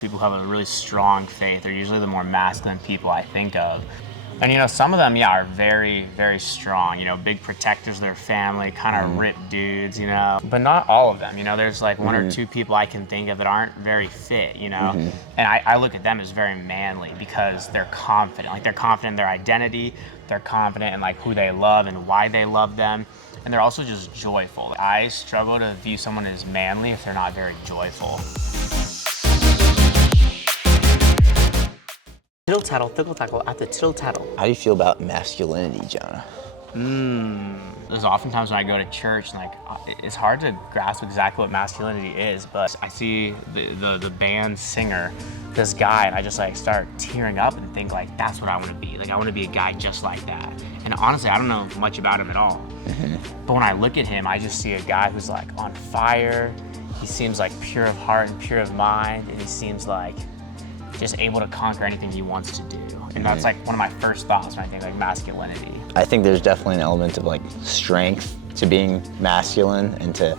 People who have a really strong faith are usually the more masculine people I think of. And some of them, are very, very strong, big protectors of their family, kind of ripped dudes, but not all of them. There's like one or two people I can think of that aren't very fit, and I look at them as very manly because they're confident. Like, they're confident in their identity, they're confident in like who they love and why they love them, and they're also just joyful. I struggle to view someone as manly if they're not very joyful. Tittle tattle, tickle tackle at the tittle tattle. How do you feel about masculinity, Jonah? There's oftentimes when I go to church, and it's hard to grasp exactly what masculinity is, but I see the band singer, this guy, and I just start tearing up and think that's what I want to be. I want to be a guy just like that. And honestly, I don't know much about him at all. But when I look at him, I just see a guy who's on fire. He seems pure of heart and pure of mind, and he seems just able to conquer anything he wants to do. And that's one of my first thoughts when I think masculinity. I think there's definitely an element of strength to being masculine and to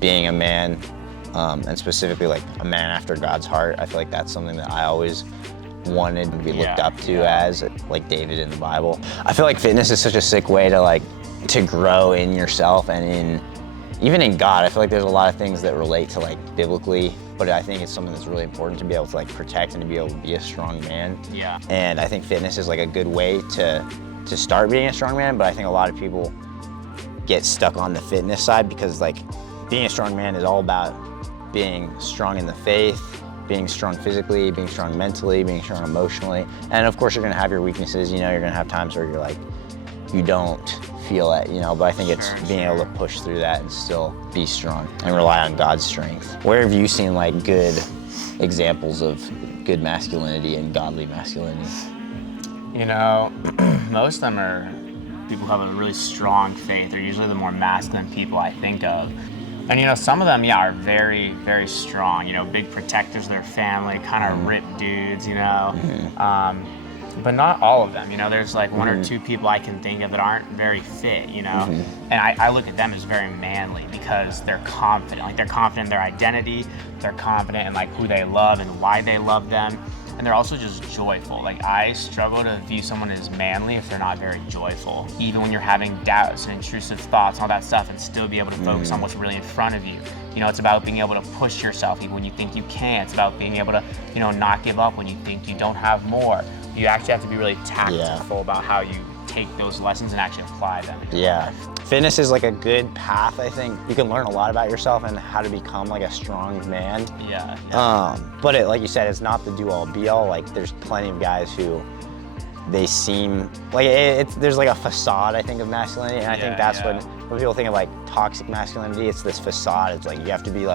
being a man, and specifically a man after God's heart. I feel like that's something that I always wanted to be looked up to as, like David in the Bible. I feel like fitness is such a sick way to grow in yourself and even in God. I feel like there's a lot of things that relate to biblically, but I think it's something that's really important to be able to protect and to be able to be a strong man. Yeah. And I think fitness is a good way to start being a strong man, but I think a lot of people get stuck on the fitness side because being a strong man is all about being strong in the faith, being strong physically, being strong mentally, being strong emotionally. And of course you're gonna have your weaknesses, you're gonna have times where you're you don't feel it, but I think it's being able to push through that and still be strong and rely on God's strength. Where have you seen good examples of good masculinity and godly masculinity? Most of them are people who have a really strong faith. They're usually the more masculine people I think of. And some of them, are very, very strong, big protectors of their family, kind of ripped dudes, but not all of them. There's one or two people I can think of that aren't very fit, and I look at them as very manly because they're confident. They're confident in their identity, they're confident in who they love and why they love them, and they're also just joyful. I struggle to view someone as manly if they're not very joyful. Even when you're having doubts and intrusive thoughts and all that stuff, and still be able to focus on what's really in front of you. It's about being able to push yourself even when you think you can't. It's about being able to, not give up when you think you don't have more. You actually have to be really tactful about how you take those lessons and actually apply them. Fitness is a good path. I think you can learn a lot about yourself and how to become a strong man. But like you said, it's not the do-all be-all. There's plenty of guys who they seem there's a facade, I think, of masculinity, and I think that's when people think of toxic masculinity. It's this facade. It's you have to be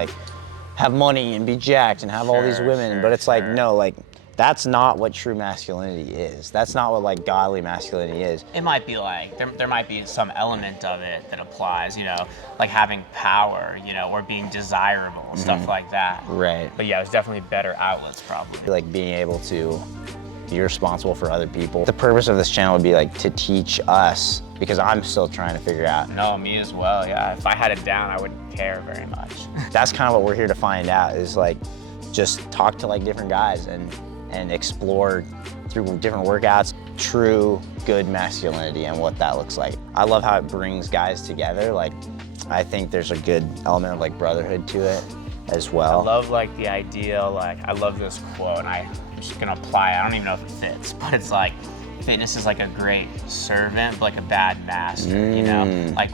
have money and be jacked and have all these women, but it's no, that's not what true masculinity is. That's not what godly masculinity is. It might be there might be some element of it that applies, having power, or being desirable, stuff like that. Right. But there's definitely better outlets probably. Being able to be responsible for other people. The purpose of this channel would be to teach us, because I'm still trying to figure out. No, me as well, If I had it down, I wouldn't care very much. That's kind of what we're here to find out, is just talk to different guys and explore through different workouts true good masculinity and what that looks like. I love how it brings guys together. I think there's a good element of brotherhood to it as well. I love the idea, I love this quote, and I'm just gonna apply it. I don't even know if it fits, but it's fitness is a great servant, but a bad master,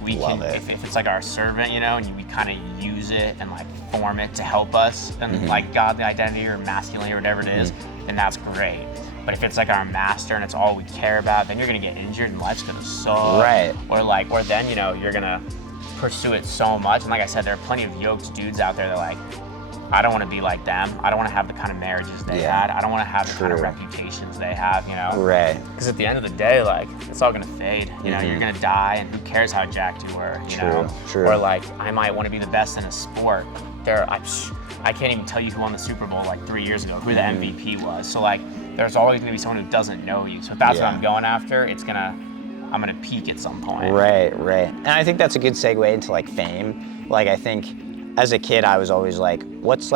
we love can, it. if it's our servant, and we kind of use it and form it to help us and godly identity or masculinity or whatever it is, then that's great. But if it's our master and it's all we care about, then you're gonna get injured and life's gonna suck. Right. Or then, you're gonna pursue it so much. And like I said, there are plenty of yoked dudes out there that I don't want to be like them. I don't want to have the kind of marriages they had. I don't want to have the kind of reputations they have, Right. Because at the end of the day, it's all gonna fade. You're gonna die, and who cares how jacked you were, True. Or I might want to be the best in a sport. I can't even tell you who won the Super Bowl 3 years ago, who the MVP was. So there's always gonna be someone who doesn't know you. So if that's what I'm going after, I'm gonna peak at some point. Right. And I think that's a good segue into fame. I think as a kid, I was always what's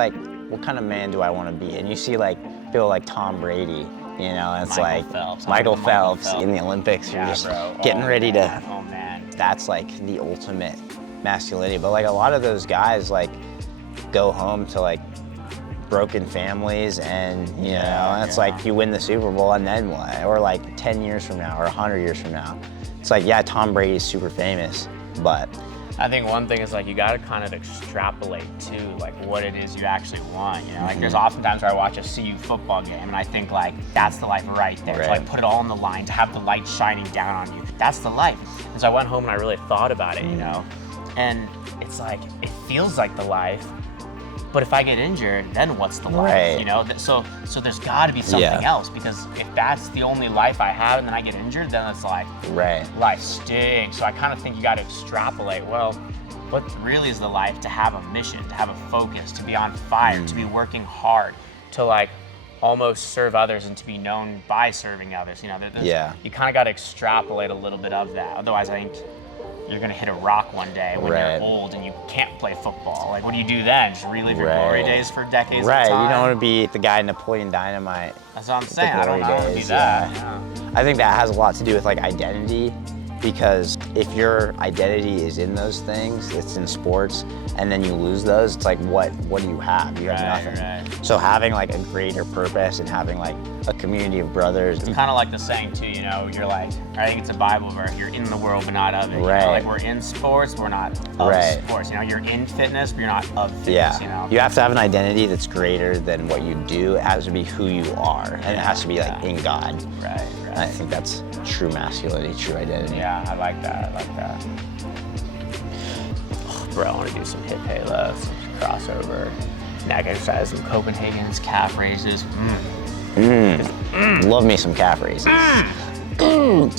what kind of man do I want to be? And you see like people like Tom Brady, you know, and it's Michael like Phelps. Michael Phelps in the Olympics. You're Yeah, just bro. getting ready man. to. Oh man. That's like the ultimate masculinity. But like a lot of those guys like go home to like broken families, and you know, and it's like you win the Super Bowl and then what? Or like 10 years from now or 100 years from now. It's like, yeah, Tom Brady's super famous, but I think one thing is like you gotta kind of extrapolate too, like what it is you actually want. You know, like there's oftentimes where I watch a CU football game and I think like that's the life right there. To like put it all on the line, to have the light shining down on you. That's the life. And so I went home and I really thought about it, you know, and it's like it feels like the life. But if I get injured, then what's the life? You know, so there's got to be something else, because if that's the only life I have and then I get injured, then it's like life stinks. So I kind of think you got to extrapolate. Well, what really is the life? To have a mission, to have a focus, to be on fire, to be working hard, to like almost serve others and to be known by serving others. You know, you kind of got to extrapolate a little bit of that. Otherwise, I think you're gonna hit a rock one day when you're old and you can't play football. Like, what do you do then? Just relive your glory days for decades at a time? You don't want to be the guy Napoleon Dynamite. That's what I'm saying. I don't want to do that. Yeah. I think that has a lot to do with like identity, because if your identity is in those things, it's in sports, and then you lose those, it's like what do you have? You have nothing. So having like a greater purpose and having like a community of brothers. It's kind of like the saying too, you know, you're like, I think it's a Bible verse, you're in the world but not of it. You know, like we're in sports, we're not of sports. You know, you're in fitness, but you're not of fitness, you know. You have to have an identity that's greater than what you do. It has to be who you are, and it has to be like in God. And I think that's true masculinity, true identity. Yeah, I like that, Oh, bro, I want to do some hip halo, some crossover, neck exercise, some Copenhagen's, calf raises. Love me some calf raises.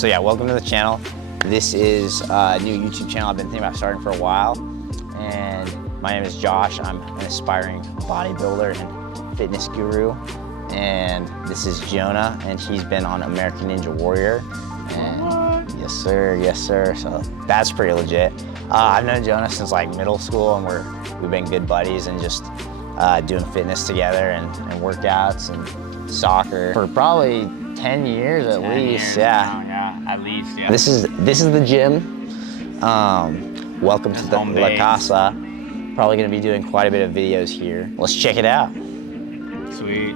So yeah, welcome to the channel. This is a new YouTube channel I've been thinking about starting for a while. And my name is Josh. I'm an aspiring bodybuilder and fitness guru. And this is Jonah, and he's been on American Ninja Warrior. And yes sir. So that's pretty legit. I've known Jonah since like middle school, and we've been good buddies and just doing fitness together and workouts and soccer for probably 10 years at least. At least. This is the gym. Welcome to the La Casa. Probably gonna be doing quite a bit of videos here. Let's check it out. Sweet.